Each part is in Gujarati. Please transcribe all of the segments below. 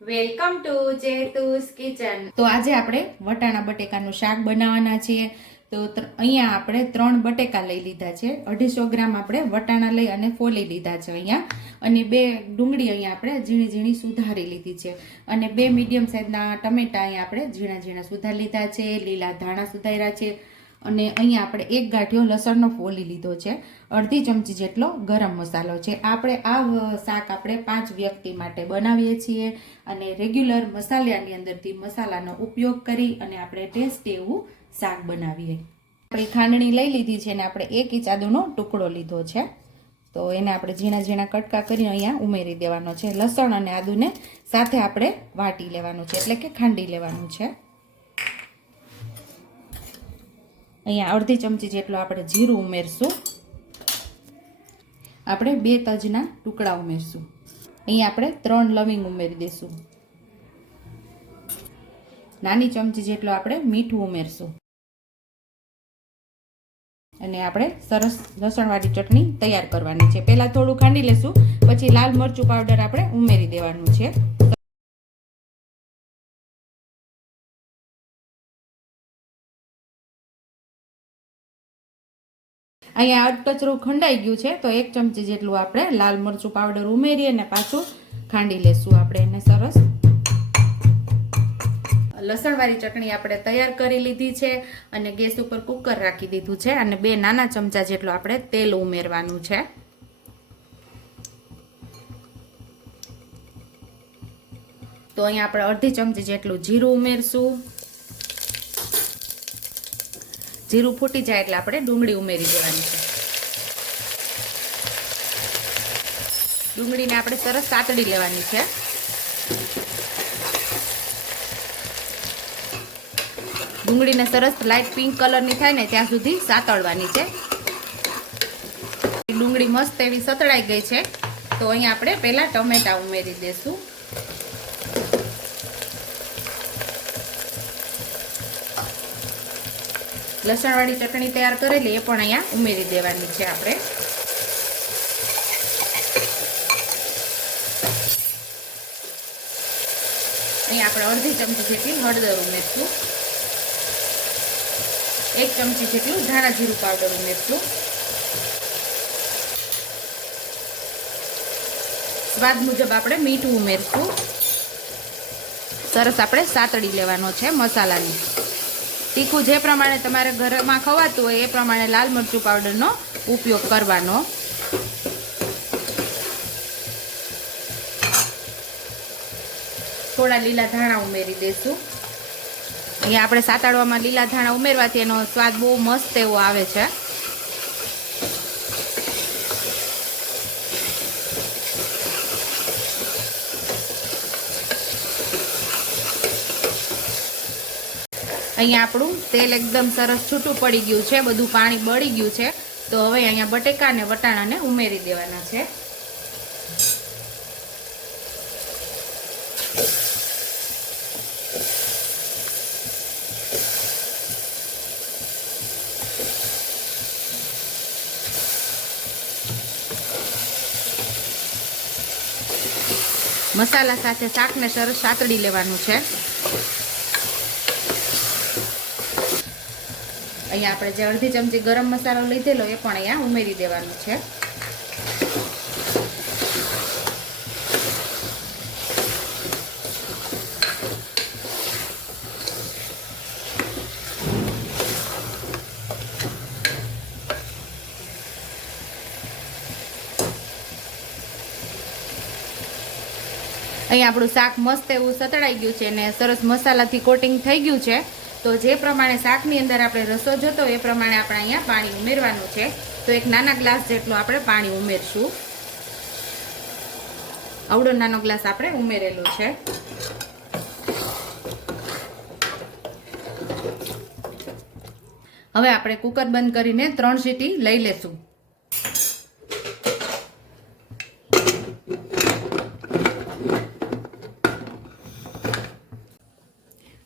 Welcome to જેતુસ kitchen. તો આજે આપણે વટાણા બટેકાનું શાક બનાવવાના છીએ। તો અહીંયા આપણે 3 બટેકા લઈ લીધા છે, 250 ગ્રામ આપણે વટાણા લઈ અને ફોલી લીધા છે અહીંયા, અને 2 ડુંગળી અહીંયા આપણે ઝીણી ઝીણી સુધારી લીધી છે, અને 2 મીડિયમ સાઈઝના ટમેટા અહીંયા આપણે ઝીણા ઝીણા સુધારી લીધા છે, લીલા ધાણા સુધાર્યા છે, અને અહીંયા આપણે 1 ગાંઠિયો લસણનો ફોલી લીધો છે, અડધી ચમચી જેટલો ગરમ મસાલો છે। આપણે આ શાક આપણે 5 વ્યક્તિ માટે બનાવીએ છીએ, અને રેગ્યુલર મસાલાની અંદરથી મસાલાનો ઉપયોગ કરી અને આપણે ટેસ્ટી એવું શાક બનાવીએ। આપણી ખાંડણી લઈ લીધી છે, અને આપણે 1 ઇંચ આદુનો ટુકડો લીધો છે, તો એને આપણે ઝીણા ઝીણા કટકા કરી અહીંયા ઉમેરી દેવાનો છે। લસણ અને આદુને સાથે આપણે વાટી લેવાનું છે, એટલે કે ખાંડી લેવાનું છે। અહીંયા અડધી ચમચી જેટલો આપણે જીરું ઉમેરશું, આપણે 2 તજના ટુકડા ઉમેરશું, અહીંયા આપણે 3 લવિંગ ઉમેરી દઈશું, નાની ચમચી જેટલો આપણે મીઠું ઉમેરશું, અને આપણે સરસ લસણવાળી ચટણી તૈયાર કરવાની છે। પહેલા થોડું ખાંડી લેશું, પછી લાલ મરચું પાવડર આપણે ઉમેરી દેવાનું છે। અહીંયા અધકચરું ખંડાઈ ગયું છે, તો 1 ચમચી જેટલું આપણે લાલ મરચું પાવડર ઉમેરી અને પાછું ખાંડી લેશું આપણે એને સરસ। લસણવાળી ચટણી આપણે તૈયાર કરી લીધી છે, અને ગેસ ઉપર કુકર રાખી દીધું છે, અને 2 નાના ચમચા જેટલું આપણે તેલ ઉમેરવાનું છે। તો અહીંયા આપણે અડધી ચમચી જેટલું જીરું ઉમેરશું, જીરું ફૂટી જાય એટલે આપણે ડુંગળી ઉમેરી દેવાની છે। ડુંગળીને આપણે સરસ સાતડી લેવાની છે। ડુંગળીને સરસ લાઇટ પિંક કલરની થાય ને ત્યાં સુધી સાતળવાની છે। ડુંગળી મસ્ત એવી સતળાઈ ગઈ છે, તો અહીંયા આપણે પહેલા ટમેટા ઉમેરી દેશું। લસણવાળી ચટણી તૈયાર કરેલી એ પણ અહીંયા ઉમેરી દેવાની છે આપણે। અહીંયા આપણે અડધી ચમચી જેટલી હળદર ઉમેરશું, 1 ચમચી જેટલું ધાણા જીરું પાવડર ઉમેરશું, સ્વાદ મુજબ આપણે મીઠું ઉમેરશું। સરસ આપણે સાતડી લેવાનો છે મસાલાની। તીખું જે પ્રમાણે તમારે ઘરમાં ખવાતું હોય એ પ્રમાણે લાલ મરચું પાવડરનો ઉપયોગ કરવાનો। થોડા લીલા ધાણા ઉમેરી દઈશું। અહીંયા આપણે સાતળવામાં લીલા ધાણા ઉમેરવાથી એનો સ્વાદ બહુ મસ્ત એવો આવે છે। અહીંયા આપણું તેલ એકદમ સરસ છૂટું પડી ગયું છે, બધું પાણી બળી ગયું છે, તો હવે અહીંયા બટેકા અને વટાણાને ઉમેરી દેવાના છે। મસાલા સાથે શાકને સરસ સાતડી લેવાનું છે। અહીંયા આપણે જે અડધી ચમચી ગરમ મસાલો લીધેલો એ પણ અહીંયા ઉમેરી દેવાનું છે। અહીંયા આપણું શાક મસ્ત એવું સતળાઈ ગયું છે, અને સરસ મસાલાથી કોટિંગ થઈ ગયું છે। તો જે પ્રમાણે શાકની અંદર આપણે રસો જોતો એ પ્રમાણે આપણે અહીંયા પાણી ઉમેરવાનું છે। તો 1 નાના ગ્લાસ જેટલું આપણે પાણી ઉમેરશું, આવડો નાનો ગ્લાસ આપણે ઉમેરેલો છે। હવે આપણે કુકર બંધ કરીને 3 સીટી લઈ લેશું।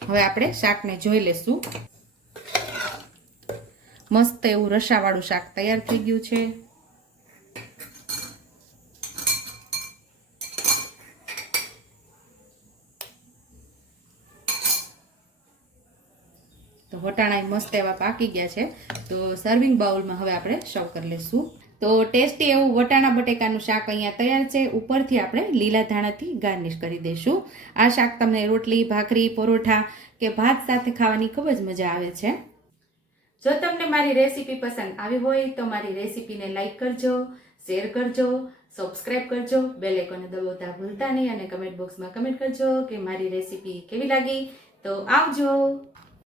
હવે આપણે શાકને જોઈ લેશું। મસ્ત એવું રસાવાળું શાક તૈયાર થઈ ગયું છે। તો વટાણા મસ્ત એવા પાકી ગયા છે. તો સર્વિંગ બાઉલમાં હવે આપણે સર્વ કરી લઈશું. તો ટેસ્ટી એવું વટાણા બટેકાનું શાક અહીંયા તૈયાર છે. ઉપરથી આપણે લીલા ધાણાથી ગાર્નિશ કરી દઈશું. આ શાક તમને રોટલી, ભાખરી, પરોઠા કે ભાત સાથે ખાવાની ખૂબ જ મજા આવે છે. જો તમને મારી રેસીપી પસંદ આવી હોય તો મારી રેસીપીને લાઈક કરજો, શેર કરજો, સબસ્ક્રાઇબ કરજો, બેલ આઇકોન દબાવતા ભૂલતા નહીં અને કમેન્ટ બોક્સમાં કમેન્ટ કરજો કે મારી રેસીપી કેવી લાગી. તો આવજો.